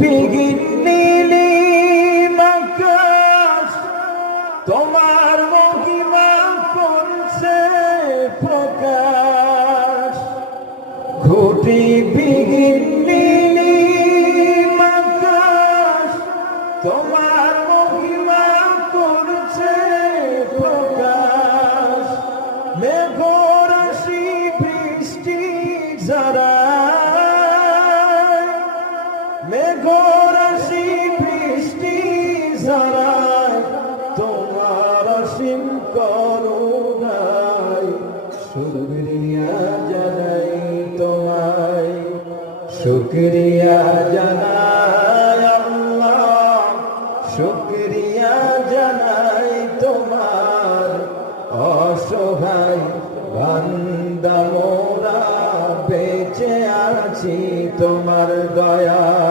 বিঘিন নীলিম আকাশ তোমার মহিমা করছে প্রকাশ। ঘুটি বিঘিন নীলিম আকাশ তোমার মহিমা করছে প্রকাশ। মেঘরাশি বৃষ্টি ঝরায়, মেঘরাশি বৃষ্টি ঝরায় তোমার অসীম করুণায়। শুকরিয়া জানাই তোমায়, শুকরিয়া